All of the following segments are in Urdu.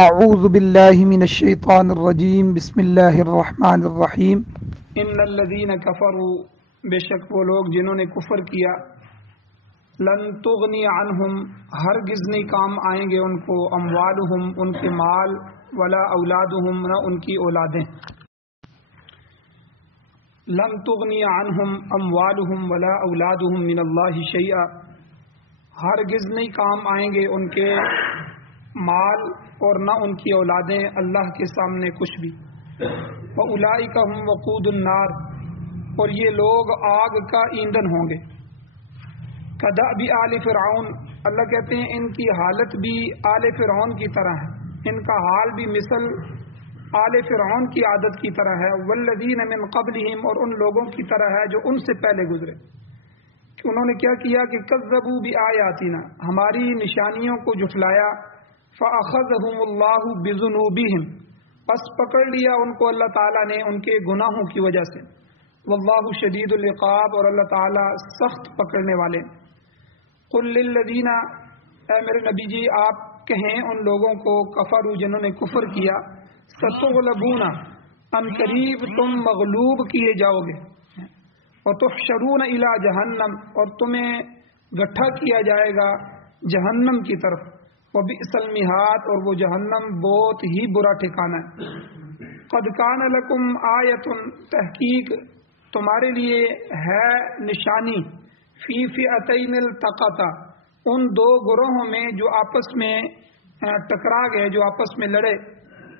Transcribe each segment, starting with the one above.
اعوذ باللہ من الشیطان الرجیم بسم اللہ الرحمن الرحیم ان الذین کفروا، بے شک وہ لوگ جنہوں نے کفر کیا، لن تغنی عنہم، ہرگز نہیں کام آئیں گے ان کو، اموالہم، ان کے مال، ولا اولادہم، نہ ان کی اولادیں۔ لن تغنی عنہم اموالہم ولا اولادہم من اللہ شیئا، ہرگز نہیں کام آئیں گے ان کے مال اور نہ ان کی اولادیں اللہ کے سامنے کچھ بھی۔ وَأُولَئِكَ هُمْ وَقُودُ النَّارِ، اور یہ لوگ آگ کا ایندھن ہوں گے۔ كَدَأْبِ آلِ فِرْعَوْنَ، اللہ کہتے ہیں ان کی حالت بھی آل فرعون کی طرح ہے، ان کا حال بھی مثل آل فرعون کی عادت کی طرح ہے۔ وَالَّذِينَ مِن قَبْلِهِمْ، اور ان لوگوں کی طرح ہے جو ان سے پہلے گزرے، کہ انہوں نے کیا کیا کہ کذبوا بآیاتنا، ہماری نشانیوں کو جھٹلایا۔ فأخذهم اللہ بذنوبہم، پس پکڑ لیا ان کو اللہ تعالیٰ نے ان کے گناہوں کی وجہ سے۔ واللہ شدید العقاب، اور اللہ تعالیٰ سخت پکڑنے والے۔ قل للذین، اے میرے نبی جی آپ کہیں ان لوگوں کو، کفروا جنہوں نے کفر کیا، ستغلبون، ان قریب تم مغلوب کیے جاؤ گے، وتحشرون الی جہنم، اور تمہیں گٹھا کیا جائے گا جہنم کی طرف۔ وبئس المہاد، اور وہ جہنم بہت ہی برا ٹھکانہ ہے۔ قد کان لکم آیۃ، تحقیق تمہارے لیے ہے نشانی، فی فئتین التقطا، ان دو گروہوں میں جو آپس میں ٹکرا گئے، جو آپس میں لڑے۔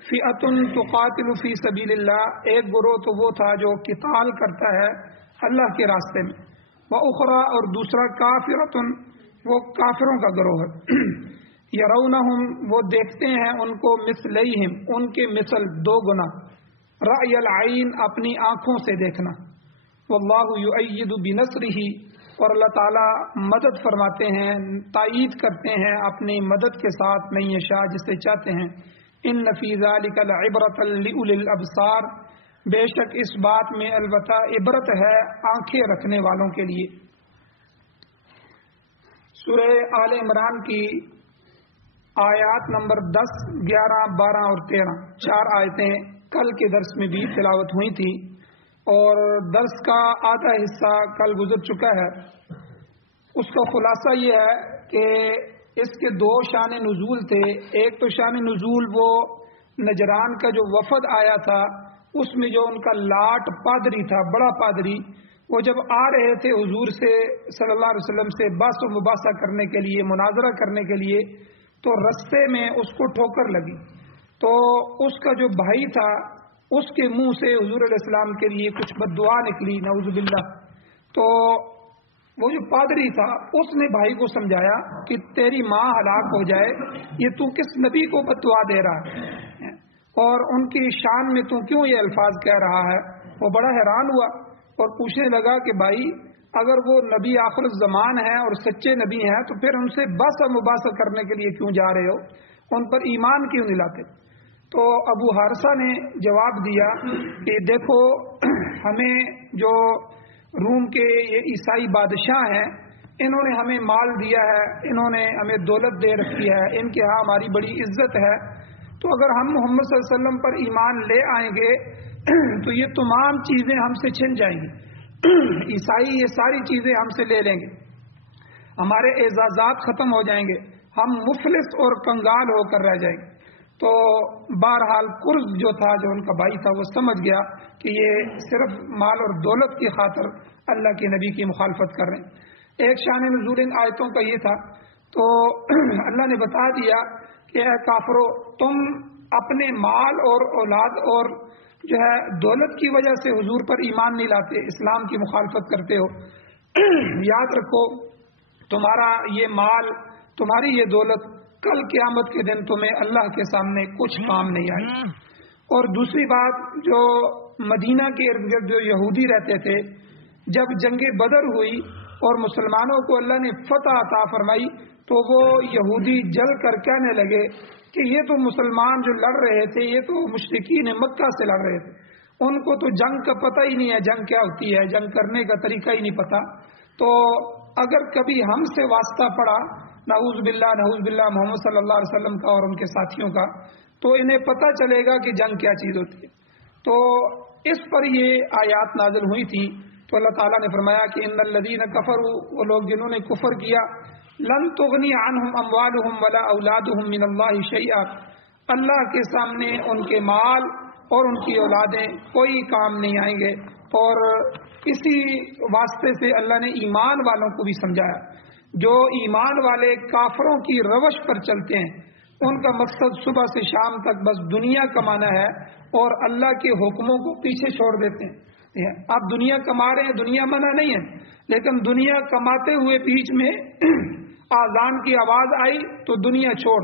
فئۃ تقاتل فی سبیل اللہ، ایک گروہ تو وہ تھا جو قتال کرتا ہے اللہ کے راستے میں۔ وأخری، اور دوسرا کافرۃ، وہ کافروں کا گروہ ہے۔ یرونہم، وہ دیکھتے ہیں ان کو، مثلیہم، ان کے مثل، دو گنا، رأی العین، اپنی آنکھوں سے دیکھنا۔ واللہ یؤید بنصرہ، اور اللہ تعالیٰ مدد فرماتے ہیں، تائید کرتے ہیں اپنی مدد کے ساتھ، من یشاء، جسے چاہتے ہیں۔ ان فی ذلک لعبرۃ لأولی الابصار، بے شک اس بات میں البتہ عبرت ہے آنکھیں رکھنے والوں کے لیے۔ سورہ آل عمران کی آیات نمبر 10، 11، 12 اور 13، 4 آیتیں کل کے درس میں بھی تلاوت ہوئی تھی، اور درس کا آدھا حصہ کل گزر چکا ہے۔ اس کا خلاصہ یہ ہے کہ اس کے دو شان نزول تھے۔ ایک تو شان نزول وہ نجران کا جو وفد آیا تھا، اس میں جو ان کا لاٹ پادری تھا، بڑا پادری، وہ جب آ رہے تھے حضور سے صلی اللہ علیہ وسلم سے بحث و مباحثہ کرنے کے لیے، مناظرہ کرنے کے لیے، تو رستے میں اس کو ٹھوکر لگی، تو اس کا جو بھائی تھا اس کے منہ سے حضور علیہ السلام کے لیے کچھ بد دعا نکلی، نعوذ باللہ۔ تو وہ جو پادری تھا اس نے بھائی کو سمجھایا کہ تیری ماں ہلاک ہو جائے، یہ تو کس نبی کو بد دعا دے رہا ہے، اور ان کی شان میں تو کیوں یہ الفاظ کہہ رہا ہے؟ وہ بڑا حیران ہوا اور پوچھنے لگا کہ بھائی اگر وہ نبی آخر الزمان ہیں اور سچے نبی ہیں تو پھر ان سے بحث و مباحثہ کرنے کے لیے کیوں جا رہے ہو، ان پر ایمان کیوں نہیں لاتے؟ تو ابو حارثہ نے جواب دیا کہ دیکھو، ہمیں جو روم کے یہ عیسائی بادشاہ ہیں، انہوں نے ہمیں مال دیا ہے، انہوں نے ہمیں دولت دے رکھی ہے، ان کے ہاں ہماری بڑی عزت ہے، تو اگر ہم محمد صلی اللہ علیہ وسلم پر ایمان لے آئیں گے تو یہ تمام چیزیں ہم سے چھن جائیں گی، عیسائی یہ ساری چیزیں ہم سے لے لیں گے، ہمارے اعزازات ختم ہو جائیں گے، ہم مفلس اور کنگال ہو کر رہ جائیں گے۔ تو بہرحال قرض جو تھا، جو ان کا بھائی تھا، وہ سمجھ گیا کہ یہ صرف مال اور دولت کی خاطر اللہ کے نبی کی مخالفت کر رہے ہیں۔ ایک شان نزول ان آیتوں کا یہ تھا، تو اللہ نے بتا دیا کہ اے کافرو، تم اپنے مال اور اولاد اور جو ہے دولت کی وجہ سے حضور پر ایمان نہیں لاتے، اسلام کی مخالفت کرتے ہو۔ یاد رکھو، تمہارا یہ مال، تمہاری یہ دولت کل قیامت کے دن تمہیں اللہ کے سامنے کچھ کام نہیں آئے۔ اور دوسری بات، جو مدینہ کے ارد گرد جو یہودی رہتے تھے، جب جنگ بدر ہوئی اور مسلمانوں کو اللہ نے فتح عطا فرمائی، تو وہ یہودی جل کر کہنے لگے کہ یہ تو مسلمان جو لڑ رہے تھے، یہ تو مشرکین مکہ سے لڑ رہے تھے، ان کو تو جنگ کا پتہ ہی نہیں ہے، جنگ کیا ہوتی ہے، جنگ کرنے کا طریقہ ہی نہیں پتہ۔ تو اگر کبھی ہم سے واسطہ پڑا، نعوذ باللہ محمد صلی اللہ علیہ وسلم کا اور ان کے ساتھیوں کا، تو انہیں پتہ چلے گا کہ جنگ کیا چیز ہوتی ہے۔ تو اس پر یہ آیات نازل ہوئی تھی۔ تو اللہ تعالیٰ نے فرمایا کہ ان الذین کفروا، وہ لوگ جنہوں نے کفر کیا، لن تغنی عنہم اموالہم ولا اولادہم من اللہ شیئا، اللہ کے سامنے ان کے مال اور ان کی اولادیں کوئی کام نہیں آئیں گے۔ اور اسی واسطے سے اللہ نے ایمان والوں کو بھی سمجھایا۔ جو ایمان والے کافروں کی روش پر چلتے ہیں، ان کا مقصد صبح سے شام تک بس دنیا کمانا ہے اور اللہ کے حکموں کو پیچھے چھوڑ دیتے ہیں۔ آپ دنیا کما رہے ہیں، دنیا منع نہیں ہے، لیکن دنیا کماتے ہوئے بیچ میں آذان کی آواز آئی تو دنیا چھوڑ،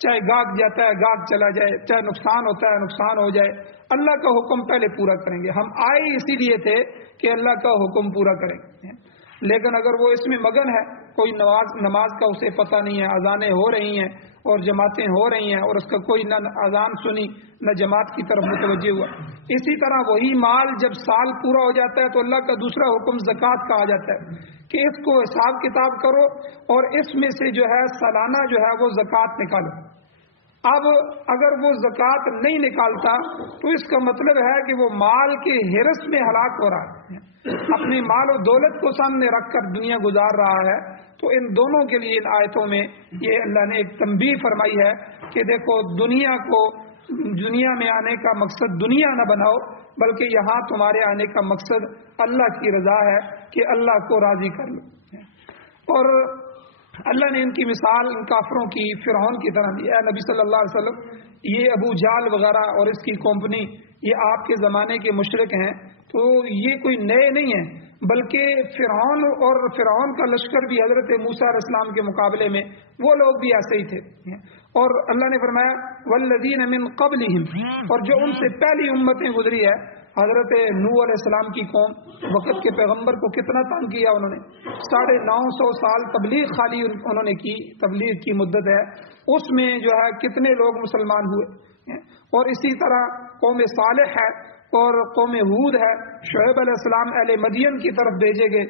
چاہے گاہک جاتا ہے گاہک چلا جائے، چاہے نقصان ہوتا ہے نقصان ہو جائے، اللہ کا حکم پہلے پورا کریں گے۔ ہم آئے اسی لیے تھے کہ اللہ کا حکم پورا کریں گے، لیکن اگر وہ اس میں مگن ہے، کوئی نماز کا اسے پتہ نہیں ہے، اذانیں ہو رہی ہیں اور جماعتیں ہو رہی ہیں اور اس کا کوئی نہ اذان سنی نہ جماعت کی طرف متوجہ ہوا۔ اسی طرح وہی مال جب سال پورا ہو جاتا ہے تو اللہ کا دوسرا حکم زکوٰۃ کا آ جاتا ہے کہ اس کو حساب کتاب کرو اور اس میں سے جو ہے سالانہ جو ہے وہ زکوٰۃ نکالو۔ اب اگر وہ زکوٰۃ نہیں نکالتا تو اس کا مطلب ہے کہ وہ مال کے ہرس میں ہلاک ہو رہا ہے، اپنے مال و دولت کو سامنے رکھ کر دنیا گزار رہا ہے۔ تو ان دونوں کے لیے ان آیتوں میں یہ اللہ نے ایک تنبیہ فرمائی ہے کہ دیکھو، دنیا میں آنے کا مقصد دنیا نہ بناؤ، بلکہ یہاں تمہارے آنے کا مقصد اللہ کی رضا ہے کہ اللہ کو راضی کر لو۔ اور اللہ نے ان کی مثال ان کافروں کی فرعون کی طرح دی۔ اے نبی صلی اللہ علیہ وسلم، یہ ابو جہل وغیرہ اور اس کی کمپنی، یہ آپ کے زمانے کے مشرک ہیں، تو یہ کوئی نئے نہیں ہیں، بلکہ فرعون کا لشکر بھی حضرت موسیٰ علیہ السلام کے مقابلے میں وہ لوگ بھی ایسے ہی تھے۔ اور اللہ نے فرمایا والذین من قبلہم، اور جو ان سے پہلی امتیں گزری ہے، حضرت نوح علیہ السلام کی قوم، وقت کے پیغمبر کو کتنا تنگ کیا انہوں نے، 950 سال تبلیغ خالی انہوں نے کی، تبلیغ کی مدت ہے، اس میں جو ہے کتنے لوگ مسلمان ہوئے۔ اور اسی طرح قوم صالح ہے اور قوم ہود ہے، شعیب علیہ السلام اہل مدین کی طرف بھیجے گئے،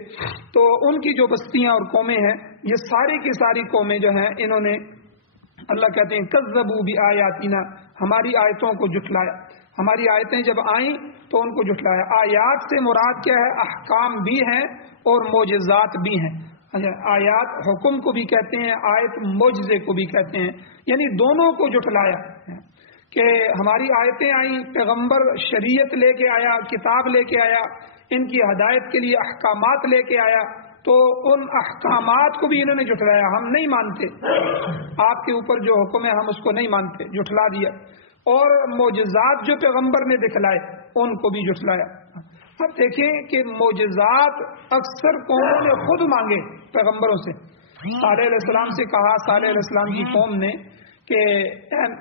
تو ان کی جو بستیاں اور قومیں ہیں، یہ ساری کی ساری قومیں جو ہیں، انہوں نے، اللہ کہتے ہیں کذبوا بآیاتنا، ہماری آیتوں کو جھٹلایا۔ ہماری آیتیں جب آئیں تو ان کو جھٹلایا۔ آیات سے مراد کیا ہے؟ احکام بھی ہیں اور معجزات بھی ہیں۔ آیات حکم کو بھی کہتے ہیں، آیت معجزے کو بھی کہتے ہیں، یعنی دونوں کو جھٹلایا کہ ہماری آیتیں آئیں، پیغمبر شریعت لے کے آیا، کتاب لے کے آیا، ان کی ہدایت کے لیے احکامات لے کے آیا، تو ان احکامات کو بھی انہوں نے جھٹلایا۔ ہم نہیں مانتے، آپ کے اوپر جو حکم ہے ہم اس کو نہیں مانتے، جھٹلا دیا۔ اور معجزات جو پیغمبر نے دکھلائے ان کو بھی جھٹلایا۔ اب دیکھیں کہ معجزات اکثر قوموں نے خود مانگے پیغمبروں سے۔ صالح علیہ السلام سے کہا، صالح علیہ السلام کی قوم نے، کہ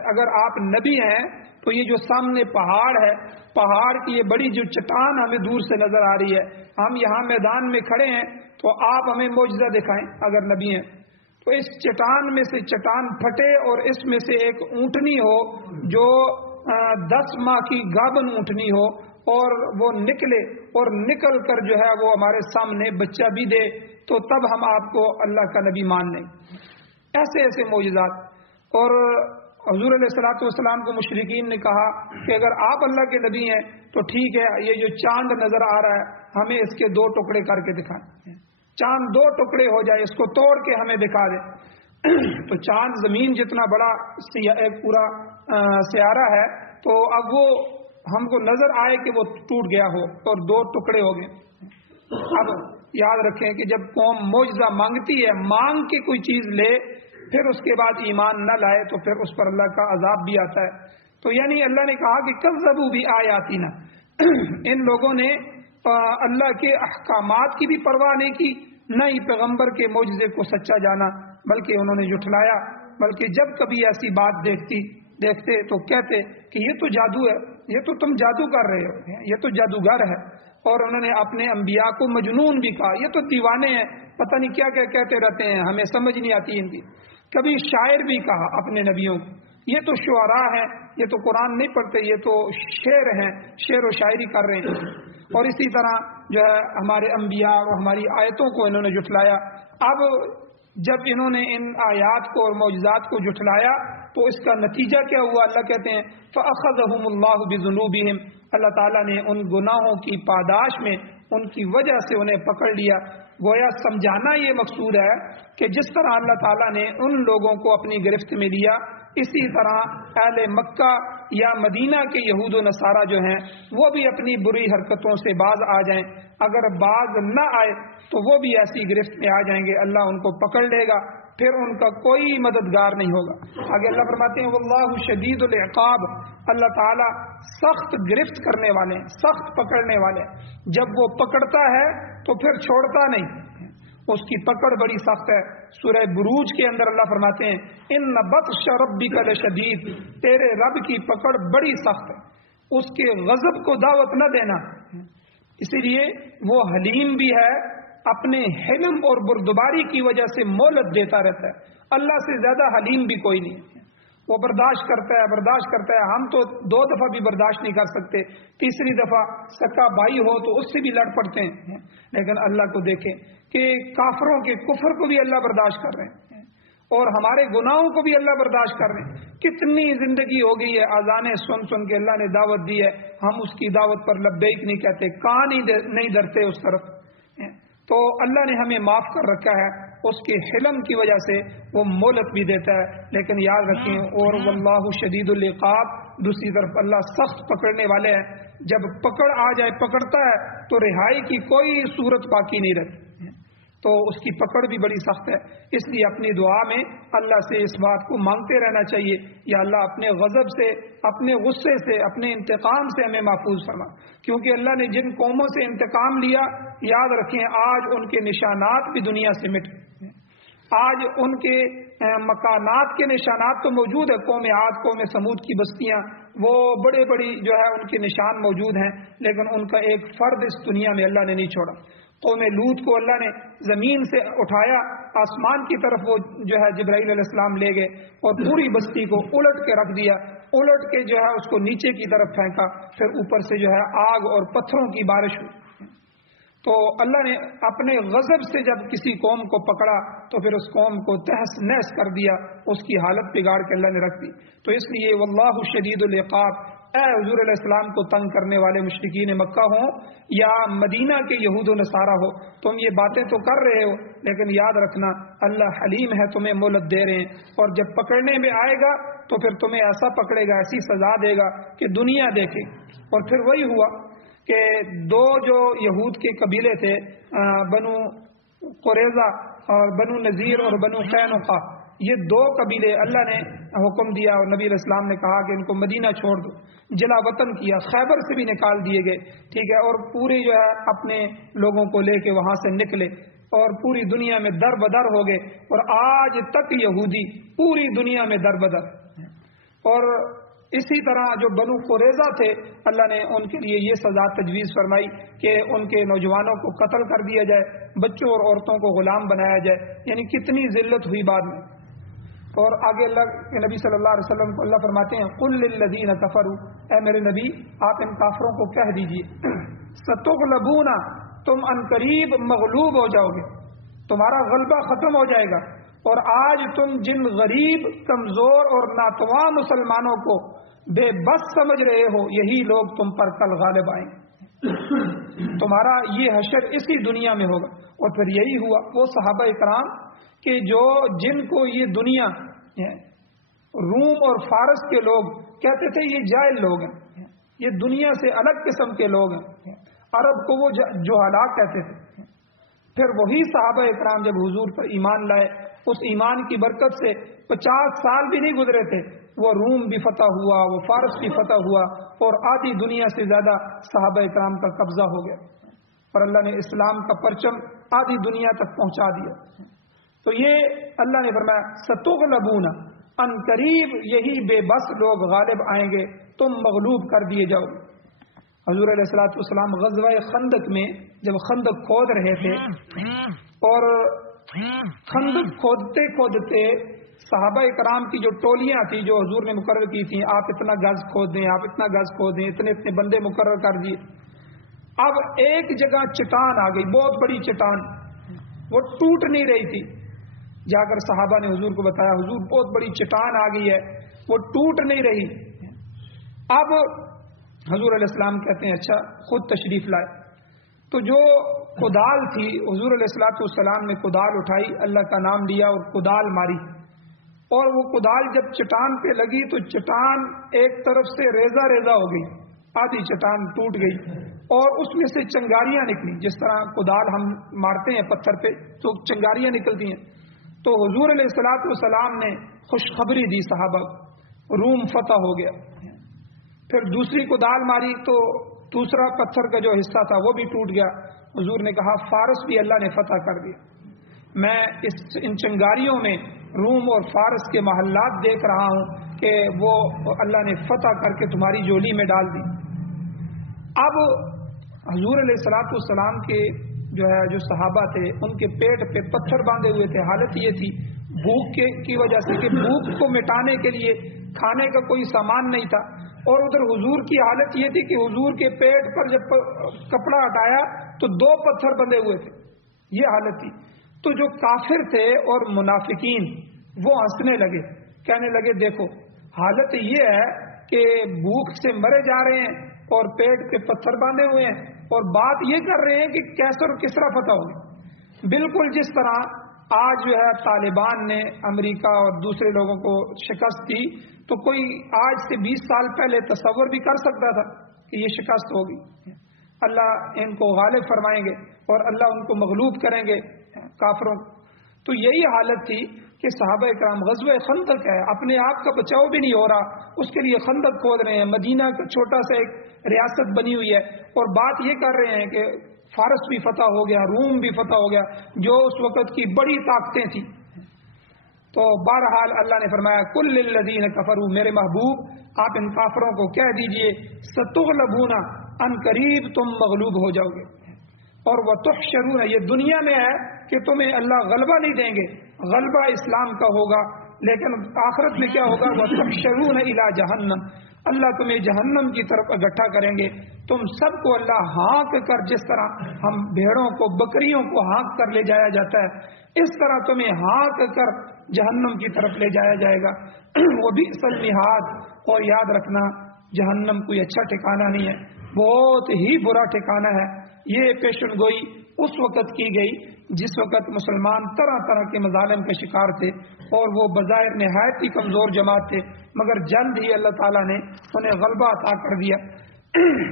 اگر آپ نبی ہیں تو یہ جو سامنے پہاڑ ہے، پہاڑ کی یہ بڑی جو چٹان ہمیں دور سے نظر آ رہی ہے، ہم یہاں میدان میں کھڑے ہیں تو آپ ہمیں معجزہ دکھائیں اگر نبی ہیں۔ تو اس چٹان میں سے چٹان پھٹے اور اس میں سے ایک اونٹنی ہو جو 10 ماہ کی گابن اونٹنی ہو، اور وہ نکلے اور نکل کر جو ہے وہ ہمارے سامنے بچہ بھی دے، تو تب ہم آپ کو اللہ کا نبی مان لیں۔ ایسے ایسے معجزات۔ اور حضور علیہ الصلوۃ والسلام کو مشرکین نے کہا کہ اگر آپ اللہ کے نبی ہیں تو ٹھیک ہے، یہ جو چاند نظر آ رہا ہے ہمیں اس کے 2 ٹکڑے کر کے دکھائیں، چاند 2 ٹکڑے ہو جائے، اس کو توڑ کے ہمیں دکھا دیں۔ تو چاند زمین جتنا بڑا ایک پورا سیارہ ہے، تو اب وہ ہم کو نظر آئے کہ وہ ٹوٹ گیا ہو اور 2 ٹکڑے ہو گئے۔ اب یاد رکھیں کہ جب قوم معجزہ مانگتی ہے، مانگ کے کوئی چیز لے، پھر اس کے بعد ایمان نہ لائے تو پھر اس پر اللہ کا عذاب بھی آتا ہے۔ تو یعنی اللہ نے کہا کہ کذبوا بآیاتنا، ان لوگوں نے اللہ کے احکامات کی بھی پرواہ نہیں کی، نہ ہی پیغمبر کے معجزے کو سچا جانا، بلکہ انہوں نے جھٹلایا۔ بلکہ جب کبھی ایسی بات دیکھتے تو کہتے کہ یہ تو جادو ہے، یہ تو تم جادو کر رہے ہو، یہ تو جادوگر ہے۔ اور انہوں نے اپنے انبیاء کو مجنون بھی کہا، یہ تو دیوانے ہیں، پتہ نہیں کیا کیا کہتے رہتے ہیں، ہمیں سمجھ نہیں آتی ان کی۔ کبھی شاعر بھی کہا اپنے نبیوں کو، یہ تو شعراء ہیں، یہ تو قرآن نہیں پڑھتے، یہ تو شعر ہیں، شعر و شاعری کر رہے ہیں۔ اور اسی طرح جو ہے ہمارے انبیاء اور ہماری آیتوں کو انہوں نے جھٹلایا۔ اب جب انہوں نے ان آیات کو اور معجزات کو جھٹلایا تو اس کا نتیجہ کیا ہوا؟ اللہ کہتے ہیں فَأَخَذَهُمُ اللَّهُ بِذُنُوبِهِمْ، اللہ تعالیٰ نے ان گناہوں کی پاداش میں ان کی وجہ سے انہیں پکڑ لیا۔ گویا سمجھانا یہ مقصود ہے کہ جس طرح اللہ تعالیٰ نے ان لوگوں کو اپنی گرفت میں لیا، اسی طرح اہل مکہ یا مدینہ کے یہود و نصارہ جو ہیں وہ بھی اپنی بری حرکتوں سے باز آ جائیں۔ اگر باز نہ آئے تو وہ بھی ایسی گرفت میں آ جائیں گے، اللہ ان کو پکڑ لے گا، پھر ان کا کوئی مددگار نہیں ہوگا۔ آگے اللہ فرماتے ہیں واللہ شدید العقاب، اللہ تعالیٰ سخت گرفت کرنے والے ہیں، سخت پکڑنے والے ہیں۔ جب وہ پکڑتا ہے تو پھر چھوڑتا نہیں، اس کی پکڑ بڑی سخت ہے۔ سورہ بروج کے اندر اللہ فرماتے ہیں ان بطش ربک لشدید، تیرے رب کی پکڑ بڑی سخت ہے، اس کے غضب کو دعوت نہ دینا۔ اسی لیے وہ حلیم بھی ہے، اپنے حلم اور بردباری کی وجہ سے مہلت دیتا رہتا ہے۔ اللہ سے زیادہ حلیم بھی کوئی نہیں ہے، وہ برداشت کرتا ہے۔ ہم تو 2 دفعہ بھی برداشت نہیں کر سکتے، تیسری دفعہ سکا بھائی ہو تو اس سے بھی لڑ پڑتے ہیں، لیکن اللہ کو دیکھیں کہ کافروں کے کفر کو بھی اللہ برداشت کر رہے ہیں اور ہمارے گناہوں کو بھی اللہ برداشت کر رہے ہیں۔ کتنی زندگی ہو گئی ہے اذانیں سن کے اللہ نے دعوت دی ہے، ہم اس کی دعوت پر لبیک نہیں کہتے، کان ہی نہیں دھرتے اس طرف۔ تو اللہ نے ہمیں معاف کر رکھا ہے، اس کے حلم کی وجہ سے وہ مہلت بھی دیتا ہے، لیکن یاد رکھیں اور واللہ شدید العقاب، دوسری طرف اللہ سخت پکڑنے والے ہیں۔ جب پکڑ آ جائے، پکڑتا ہے تو رہائی کی کوئی صورت باقی نہیں رہتی، تو اس کی پکڑ بھی بڑی سخت ہے۔ اس لیے اپنی دعا میں اللہ سے اس بات کو مانگتے رہنا چاہیے، یا اللہ اپنے غضب سے، اپنے غصے سے، اپنے انتقام سے ہمیں محفوظ فرما، کیونکہ اللہ نے جن قوموں سے انتقام لیا، یاد رکھیں آج ان کے نشانات بھی دنیا سے مٹ گئے۔ آج ان کے مکانات کے نشانات تو موجود ہے، قوم عاد، قوم سمود کی بستیاں، وہ بڑے بڑی جو ہے ان کے نشان موجود ہیں، لیکن ان کا ایک فرد اس دنیا میں اللہ نے نہیں چھوڑا۔ قوم لوط کو اللہ نے زمین سے اٹھایا، آسمان کی طرف وہ جو ہے جبرائیل علیہ السلام لے گئے اور پوری بستی کو الٹ کے رکھ دیا، الٹ کے جو ہے اس کو نیچے کی طرف پھینکا، پھر اوپر سے جو ہے آگ اور پتھروں کی بارش ہوئی۔ تو اللہ نے اپنے غضب سے جب کسی قوم کو پکڑا تو پھر اس قوم کو تہس نہس کر دیا، اس کی حالت بگاڑ کے اللہ نے رکھ دی۔ تو اس لیے واللہ شدید العقاب، اے حضور علیہ السلام کو تنگ کرنے والے مشرکین مکہ ہوں یا مدینہ کے یہود و نصارہ ہو، تم یہ باتیں تو کر رہے ہو، لیکن یاد رکھنا اللہ حلیم ہے، تمہیں مہلت دے رہے ہیں، اور جب پکڑنے میں آئے گا تو پھر تمہیں ایسا پکڑے گا، ایسی سزا دے گا کہ دنیا دیکھے۔ اور پھر وہی ہوا کہ 2 جو یہود کے قبیلے تھے، بنو قریظہ اور بنو نذیر اور بنو قینقاع، یہ 2 قبیلے اللہ نے حکم دیا اور نبی علیہ السلام نے کہا کہ ان کو مدینہ چھوڑ دو، جلا وطن کیا، خیبر سے بھی نکال دیے گئے، ٹھیک ہے، اور پوری جو ہے اپنے لوگوں کو لے کے وہاں سے نکلے اور پوری دنیا میں در بدر ہو گئے، اور آج تک یہودی پوری دنیا میں در بدر۔ اور اسی طرح جو بنو قریظہ تھے، اللہ نے ان کے لیے یہ سزا تجویز فرمائی کہ ان کے نوجوانوں کو قتل کر دیا جائے، بچوں اور عورتوں کو غلام بنایا جائے، یعنی کتنی ذلت ہوئی بعد میں۔ اور آگے اللہ کے نبی صلی اللہ علیہ وسلم کو اللہ فرماتے ہیں قل للذین کفروا، اے میرے نبی آپ ان کافروں کو کہہ دیجئے ستغلبون، تم عنقریب مغلوب ہو جاؤ گے، تمہارا غلبہ ختم ہو جائے گا، اور آج تم جن غریب، کمزور اور ناتواں مسلمانوں کو بے بس سمجھ رہے ہو، یہی لوگ تم پر کل غالب آئیں گے، تمہارا یہ حشر اسی دنیا میں ہوگا۔ اور پھر یہی ہوا، وہ صحابہ اکرام کہ جن کو یہ دنیا، روم اور فارس کے لوگ کہتے تھے یہ جاہل لوگ ہیں، یہ دنیا سے الگ قسم کے لوگ ہیں، عرب کو وہ جہلا کہتے تھے۔ پھر وہی صحابہ اکرام جب حضور پر ایمان لائے، اس ایمان کی برکت سے 50 سال بھی نہیں گزرے تھے، وہ روم بھی فتح ہوا، وہ فارس بھی فتح ہوا، اور آدھی دنیا سے زیادہ صحابہ اکرام کا قبضہ ہو گیا، اور اللہ نے اسلام کا پرچم آدھی دنیا تک پہنچا دیا۔ تو یہ اللہ نے فرمایا ستغلبون، ان قریب یہی بے بس لوگ غالب آئیں گے، تم مغلوب کر دیے جاؤ گے۔ حضور علیہ الصلوۃ والسلام غزوہ خندق میں جب خندق کھود رہے تھے، اور خندق کھودتے کھودتے صحابہ کرام کی جو ٹولیاں تھیں جو حضور نے مقرر کی تھیں، آپ اتنا گز کھود دیں، آپ اتنا گز کھود دیں، اتنے اتنے بندے مقرر کر دیے۔ اب ایک جگہ چٹان آ گئی، بہت بڑی چٹان، وہ ٹوٹ نہیں رہی تھی، جا کر صحابہ نے حضور کو بتایا، حضور بہت بڑی چٹان آ گئی ہے، وہ ٹوٹ نہیں رہی۔ اب حضور علیہ السلام کہتے ہیں اچھا خود تشریف لائے۔ تو جو کدال تھی، حضور علیہ السلام نے کدال اٹھائی، اللہ کا نام لیا اور کدال ماری، اور وہ کدال جب چٹان پہ لگی تو چٹان ایک طرف سے ریزہ ریزہ ہو گئی، آدھی چٹان ٹوٹ گئی اور اس میں سے چنگاریاں نکلی، جس طرح کدال ہم مارتے ہیں پتھر پہ تو چنگاریاں نکلتی ہیں۔ تو حضور علیہ السلام نے خوشخبری دی صحابہ، روم فتح ہو گیا۔ پھر دوسری کدال ماری تو دوسرا پتھر کا جو حصہ تھا وہ بھی ٹوٹ گیا۔ حضور نے کہا فارس بھی اللہ نے فتح کر دیا، میں ان چنگاریوں میں روم اور فارس کے محلات دیکھ رہا ہوں کہ وہ اللہ نے فتح کر کے تمہاری جولی میں ڈال دی۔ اب حضور علیہ السلام کے جو صحابہ تھے ان کے پیٹ پہ پتھر باندھے ہوئے تھے، حالت یہ تھی بھوک کی وجہ سے کہ بھوک کو مٹانے کے لیے کھانے کا کوئی سامان نہیں تھا، اور ادھر حضور کی حالت یہ تھی کہ حضور کے پیٹ پر جب کپڑا ہٹایا تو 2 پتھر بندھے ہوئے تھے، یہ حالت تھی۔ تو جو کافر تھے اور منافقین وہ ہنسنے لگے، کہنے لگے دیکھو حالت یہ ہے کہ بھوک سے مرے جا رہے ہیں اور پیٹ پہ پتھر باندھے ہوئے ہیں، اور بات یہ کر رہے ہیں کہ کیسر اور کسرا فتح ہوگی، بالکل جس طرح آج طالبان نے امریکہ اور دوسرے لوگوں کو شکست دی، تو کوئی آج سے 20 سال پہلے تصور بھی کر سکتا تھا کہ یہ شکست ہوگی۔ اللہ ان کو غالب فرمائیں گے اور اللہ ان کو مغلوب کریں گے کافروں۔ تو یہی حالت تھی کہ صحابہ کرام غزوہ خندق ہے، اپنے آپ کا بچاؤ بھی نہیں ہو رہا، اس کے لیے خندق کھود رہے ہیں، مدینہ کا چھوٹا سا ایک ریاست بنی ہوئی ہے، اور بات یہ کر رہے ہیں کہ فارس بھی فتح ہو گیا، روم بھی فتح ہو گیا، جو اس وقت کی بڑی طاقتیں تھیں۔ تو بہرحال اللہ نے فرمایا کل للذین کفروا، میرے محبوب آپ ان کافروں کو کہہ دیجئے ستغلبون، ان قریب تم مغلوب ہو جاؤ گے، اور وتحشرون، یہ دنیا میں ہے کہ تمہیں اللہ غلبہ نہیں دیں گے، غلبہ اسلام کا ہوگا، لیکن آخرت میں کیا ہوگا، وتحشرون الی جہنم، اللہ تمہیں جہنم کی طرف اکٹھا کریں گے، تم سب کو اللہ ہانک کر، جس طرح ہم بھیڑوں کو بکریوں کو ہانک کر لے جایا جاتا ہے، اس طرح تمہیں ہانک کر جہنم کی طرف لے جایا جائے گا۔ وبئس المہاد، اور یاد رکھنا جہنم کوئی اچھا ٹھکانہ نہیں ہے، بہت ہی برا ٹھکانہ ہے۔ یہ پیشن گوئی اس وقت کی گئی جس وقت مسلمان طرح طرح کے مظالم کے شکار تھے، اور وہ بظاہر نہایت ہی کمزور جماعت تھے، مگر جلد ہی اللہ تعالیٰ نے انہیں غلبہ عطا کر دیا۔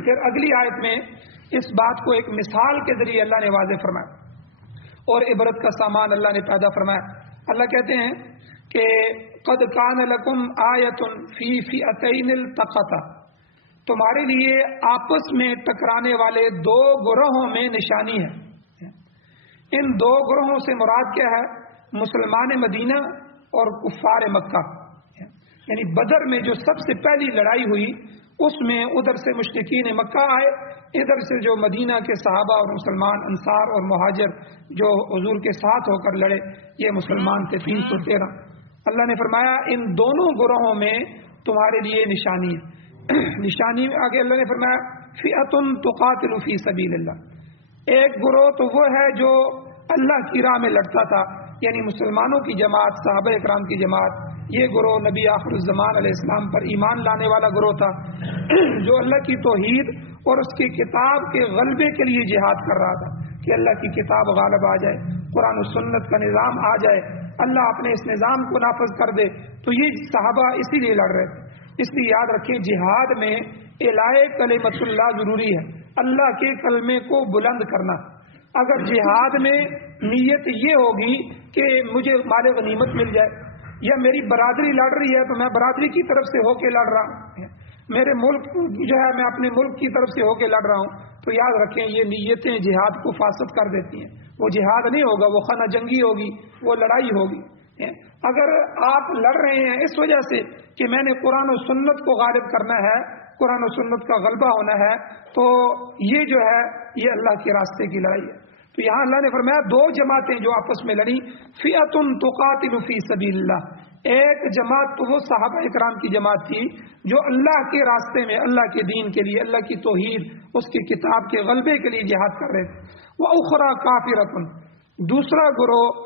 پھر اگلی آیت میں اس بات کو ایک مثال کے ذریعے اللہ نے واضح فرمایا اور عبرت کا سامان اللہ نے پیدا فرمایا۔ اللہ کہتے ہیں کہ قد کان لکم آیۃ فی فئتین التقطا، تمہارے لیے آپس میں ٹکرانے والے 2 گروہوں میں نشانی ہے۔ ان 2 گروہوں سے مراد کیا ہے؟ مسلمان مدینہ اور کفار مکہ، یعنی بدر میں جو سب سے پہلی لڑائی ہوئی اس میں ادھر سے مشرکین مکہ آئے، ادھر سے جو مدینہ کے صحابہ اور مسلمان انصار اور مہاجر جو حضور کے ساتھ ہو کر لڑے، یہ مسلمان تھے 313۔ اللہ نے فرمایا ان دونوں گروہوں میں تمہارے لیے نشانی ہے۔ نشانی میں آگے اللہ نے فرمایا فئۃ تقاتل فی سبیل اللہ، ایک گروہ تو وہ ہے جو اللہ کی راہ میں لڑتا تھا، یعنی مسلمانوں کی جماعت، صحابہ اکرام کی جماعت، یہ گروہ نبی آخر الزمان علیہ السلام پر ایمان لانے والا گروہ تھا، جو اللہ کی توحید اور اس کی کتاب کے غلبے کے لیے جہاد کر رہا تھا کہ اللہ کی کتاب غالب آ جائے، قرآن و سنت کا نظام آ جائے، اللہ اپنے اس نظام کو نافذ کر دے۔ تو یہ صحابہ اسی لیے لڑ رہے تھے۔ اس لیے یاد رکھیں جہاد میں اعلاء کلمۃ اللہ ضروری ہے، اللہ کے کلمے کو بلند کرنا۔ اگر جہاد میں نیت یہ ہوگی کہ مجھے مال غنیمت مل جائے، یا میری برادری لڑ رہی ہے تو میں برادری کی طرف سے ہو کے لڑ رہا ہوں، میرے ملک جو ہے میں اپنے ملک کی طرف سے ہو کے لڑ رہا ہوں، تو یاد رکھیں یہ نیتیں جہاد کو فاسد کر دیتی ہیں، وہ جہاد نہیں ہوگا، وہ خانہ جنگی ہوگی، وہ لڑائی ہوگی۔ اگر آپ لڑ رہے ہیں اس وجہ سے کہ میں نے قرآن و سنت کو غالب کرنا ہے، قرآن و سنت کا غلبہ ہونا ہے، تو یہ جو ہے یہ اللہ کے راستے کی لڑائی ہے۔ تو یہاں اللہ نے فرمایا 2 جماعتیں جو آپس میں لڑی، فئۃ تقاتل فی سبیل اللہ، ایک جماعت تو وہ صحابہ اکرام کی جماعت تھی جو اللہ کے راستے میں، اللہ کے دین کے لیے، اللہ کی توحید، اس کی کتاب کے غلبے کے لیے جہاد کر رہے تھے، وَأُخْرَى كَافِرَةٌ، دوسرا گروہ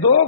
2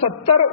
70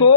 2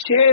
6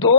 2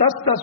10-10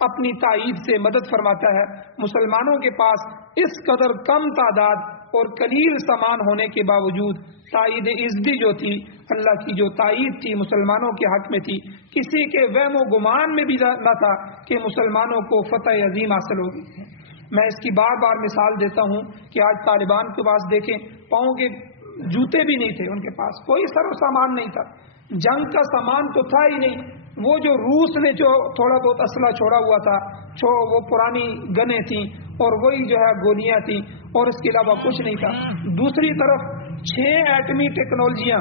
اپنی تائید سے مدد فرماتا ہے. مسلمانوں کے پاس اس قدر کم تعداد اور قلیل سامان ہونے کے باوجود تائید عزتی جو تھی، اللہ کی جو تائید تھی مسلمانوں کے حق میں تھی. کسی کے وہم و گمان میں بھی نہ تھا کہ مسلمانوں کو فتح عظیم حاصل ہوگی. میں اس کی بار بار مثال دیتا ہوں کہ آج طالبان کے پاس دیکھیں، پاؤں کے جوتے بھی نہیں تھے ان کے پاس، کوئی سر و سامان نہیں تھا، جنگ کا سامان تو تھا ہی نہیں. وہ جو روس نے جو تھوڑا بہت اسلحہ چھوڑا ہوا تھا، وہ پرانی گنیں تھیں اور وہی جو ہے گولیاں تھیں، اور اس کے علاوہ کچھ نہیں تھا. دوسری طرف 6 ایٹمی ٹیکنالوجیاں،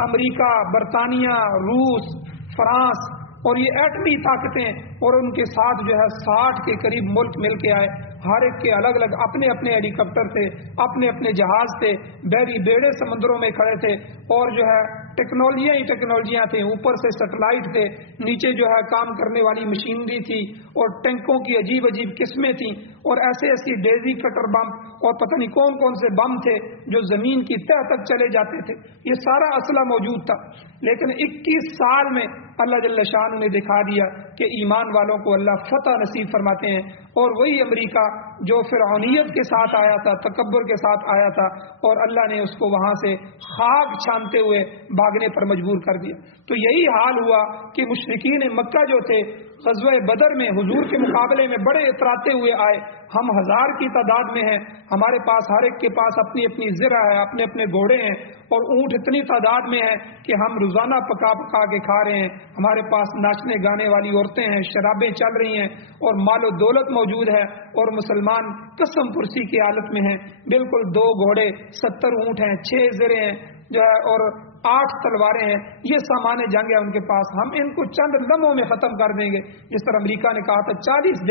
امریکہ، برطانیہ، روس، فرانس اور یہ ایٹمی طاقتیں، اور ان کے ساتھ جو ہے 60 کے قریب ملک مل کے آئے. ہر ایک کے الگ الگ اپنے اپنے ہیلی کاپٹر تھے، اپنے اپنے جہاز تھے، بحری بیڑے سمندروں میں کھڑے تھے، اور جو ہے ٹیکنالوجیاں ہی ٹیکنالوجیاں تھیں. اوپر سے سیٹلائٹ تھے، نیچے جو ہے کام کرنے والی مشینری تھی، اور ٹینکوں کی عجیب عجیب قسمیں تھیں، اور ایسے ایسی ڈیزی کٹر بم اور پتہ نہیں کون کون سے بم تھے جو زمین کی تہ تک چلے جاتے تھے. یہ سارا اسلحہ موجود تھا. لیکن 21 سال میں اللہ جل شان نے دکھا دیا کہ ایمان والوں کو اللہ فتح نصیب فرماتے ہیں. اور وہی امریکہ جو فرعونیت کے ساتھ آیا تھا، تکبر کے ساتھ آیا تھا، اور اللہ نے اس کو وہاں سے خاک چھانتے ہوئے بھاگنے پر مجبور کر دیا. تو یہی حال ہوا کہ مشرکین مکہ جو تھے غزوہ بدر میں حضور کے مقابلے میں بڑے اتراتے ہوئے آئے. ہم 1000 کی تعداد میں ہیں، ہمارے پاس ہر ایک کے پاس اپنی اپنی زرہ ہے، اپنے اپنے گھوڑے ہیں، اور اونٹ اتنی تعداد میں ہیں کہ ہم روزانہ پکا پکا کے کھا رہے ہیں. ہمارے پاس ناچنے گانے والی عورتیں ہیں، شرابیں چل رہی ہیں، اور مال و دولت موجود ہے، اور مسلمان قسم پرسی کی حالت میں ہیں. بالکل 2 گھوڑے، 70 اونٹ ہیں، 6 زریں ہیں جو ہے، اور 8 تلواریں ہیں. یہ سامان جنگ ہے ان کے پاس. ہم ان کو چند لمحوں میں ختم کر دیں گے. جس طرح امریکہ نے کہا تھا 40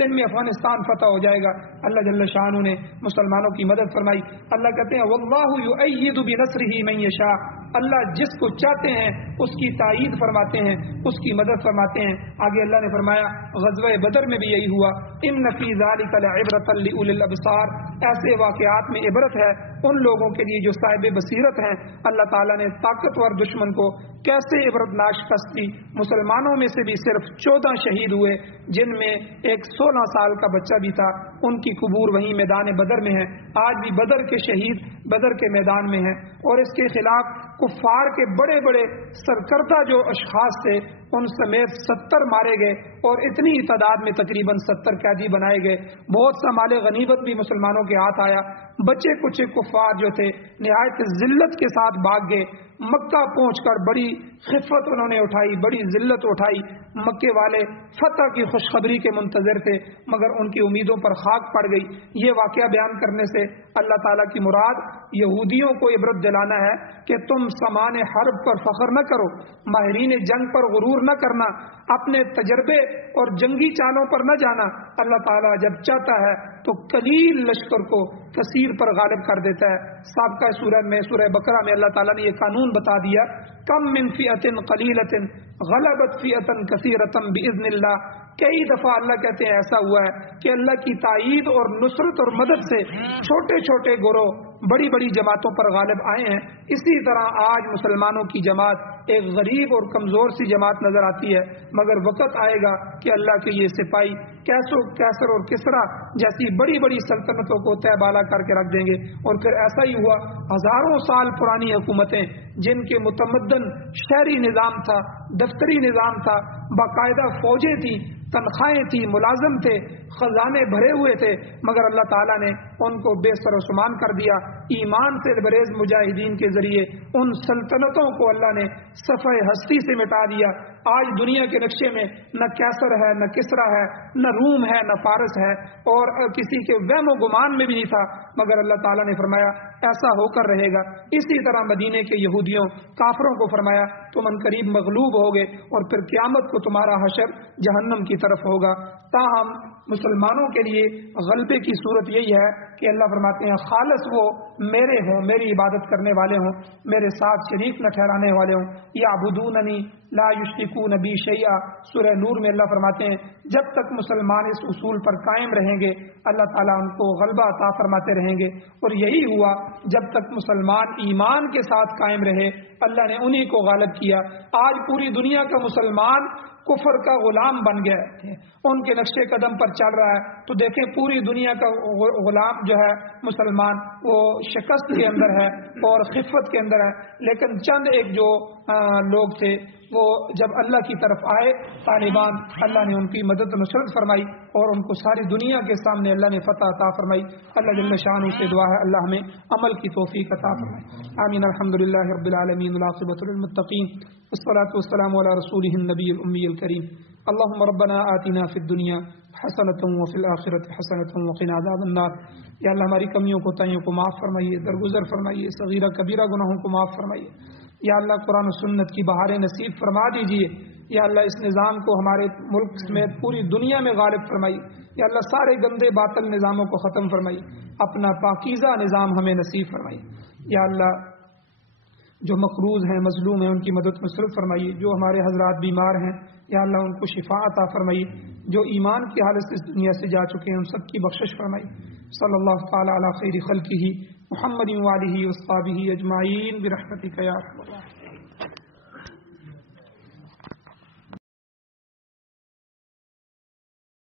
دن میں افغانستان فتح ہو جائے گا. اللہ جل شانہ نے مسلمانوں کی مدد فرمائی. اللہ کہتے ہیں واللہ یؤید بنصرہ من یشاء، اللہ جس کو چاہتے ہیں اس کی تائید فرماتے ہیں، اس کی مدد فرماتے ہیں. آگے اللہ نے فرمایا غزوہ بدر میں بھی یہی ہوا. ان فی ذلک لعبرۃ لاولی الابصار، ایسے واقعات میں عبرت ہے ان لوگوں کے لیے جو صاحب بصیرت ہیں. اللہ تعالیٰ نے طاقتور دشمن کو کیسے عبرتناک شکست دی. مسلمانوں میں سے بھی صرف 14 شہید ہوئے، جن میں ایک 16 سال کا بچہ بھی تھا. ان کی قبور وہیں میدان بدر میں ہے. آج بھی بدر کے شہید بدر کے میدان میں ہیں. اور اس کے خلاف کفار کے بڑے بڑے سرکردہ جو اشخاص تھے ان سمیت 70 مارے گئے، اور اتنی ہی تعداد میں تقریباً 70 قیدی بنائے گئے. بہت سا مال غنیمت بھی مسلمانوں کے ہاتھ آیا. بچے کچھ کفار جو تھے نہایت ذلت کے ساتھ بھاگ گئے. مکہ پہنچ کر بڑی خفت انہوں نے اٹھائی، بڑی ذلت اٹھائی. مکے والے فتح کی خوشخبری کے منتظر تھے، مگر ان کی امیدوں پر خاک پڑ گئی. یہ واقعہ بیان کرنے سے اللہ تعالیٰ کی مراد یہودیوں کو عبرت دلانا ہے کہ تم سامان حرب پر فخر نہ کرو، ماہرین جنگ پر غرور نہ کرنا، اپنے تجربے اور جنگی چالوں پر نہ جانا. اللہ تعالیٰ جب چاہتا ہے تو قلیل لشکر کو کثیر پر غالب کر دیتا ہے. سابقہ سورہ بقرہ میں اللہ تعالیٰ نے یہ قانون بتا دیا، کم من فئۃ قلیلۃ غلبت فئۃ کثیرۃ باذن اللہ. کئی دفعہ اللہ کہتے ہیں ایسا ہوا ہے کہ اللہ کی تائید اور نصرت اور مدد سے چھوٹے چھوٹے گروہ بڑی بڑی جماعتوں پر غالب آئے ہیں. اسی طرح آج مسلمانوں کی جماعت ایک غریب اور کمزور سی جماعت نظر آتی ہے، مگر وقت آئے گا کہ اللہ کے یہ سپاہی کیسر اور کسرا جیسی بڑی بڑی سلطنتوں کو تہ بالا کر کے رکھ دیں گے. اور پھر ایسا ہی ہوا، ہزاروں سال پرانی حکومتیں جن کے متمدن شہری نظام تھا، دفتری نظام تھا، باقاعدہ فوجیں تھیں، تنخواہیں تھی، ملازم تھے، خزانے بھرے ہوئے تھے، مگر اللہ تعالیٰ نے ان کو بے سر و سامان کر دیا. ایمان سے بریز مجاہدین کے ذریعے ان سلطنتوں کو اللہ نے صفحہ ہستی سے مٹا دیا. آج دنیا کے نقشے میں نہ کیسر ہے، نہ کسرا ہے، نہ روم ہے، نہ فارس ہے، اور کسی کے وہم و گمان میں بھی نہیں تھا، مگر اللہ تعالیٰ نے فرمایا ایسا ہو کر رہے گا. اسی طرح مدینے کے یہودیوں کافروں کو فرمایا تم ان قریب مغلوب ہوگے، اور پھر قیامت کو تمہارا حشر جہنم کی طرف ہوگا. تاہم مسلمانوں کے لیے غلبے کی صورت یہی ہے کہ اللہ فرماتے ہیں خالص وہ میرے ہوں، میری عبادت کرنے والے ہوں، میرے ساتھ شریک نہ ٹھہرانے والے ہوں. یعبدوننی لا یشرکون بی شیئا. سورہ نور میں اللہ فرماتے ہیں جب تک مسلمان اس اصول پر قائم رہیں گے اللہ تعالیٰ ان کو غلبہ عطا فرماتے رہیں گے. اور یہی ہوا، جب تک مسلمان ایمان کے ساتھ قائم رہے اللہ نے انہی کو غالب کیا. آج پوری دنیا کا مسلمان کفر کا غلام بن گئے تھے، ان کے نقش قدم پر چل رہا ہے. تو دیکھیں پوری دنیا کا غلام جو ہے مسلمان وہ شکست کے اندر ہے اور خفت کے اندر ہے، لیکن چند ایک جو لوگ تھے وہ جب اللہ کی طرف آئے طالبان، اللہ نے ان کی مدد و نصرت فرمائی اور ان کو ساری دنیا کے سامنے اللہ نے فتح عطا فرمائی. اللہ جل شانہ سے دعا ہے اللہ ہمیں عمل کی توفیق عطا فرمائے. آمین. الحمدللہ رب العالمین والعاقبۃ للمتقین والصلاة والسلام علی رسولہ النبی الامی الکریم. اللهم ربنا آتنا فی الدنیا حسنة وفی الآخرة حسنة وقنا عذاب النار. یا اللہ ہماری کمیوں کو تائیوں کو معاف فرمائیے، درگزر فرمائیے، صغیرہ کبیرہ گناہوں کو معاف فرمائیے. یا اللہ قرآن و سنت کی بہاریں نصیب فرما دیجئے. یا اللہ اس نظام کو ہمارے ملک سمیت پوری دنیا میں غالب فرمائیے. یا اللہ سارے گندے باطل نظاموں کو ختم فرمائیے، اپنا پاکیزہ نظام ہمیں نصیب فرمائیے. یا اللہ جو مقروض ہیں، مظلوم ہیں، ان کی مدد نصرت فرمائیے. جو ہمارے حضرات بیمار ہیں یا اللہ ان کو شفا عطا فرمائیے. جو ایمان کی حالت سے اس دنیا سے جا چکے ہیں ان سب کی بخشش فرمائیے. صلی اللہ تعالی علی خیر خلقہ محمد وآلہ وصحبہ اجمعین برحمتک یا ارحم الراحمین.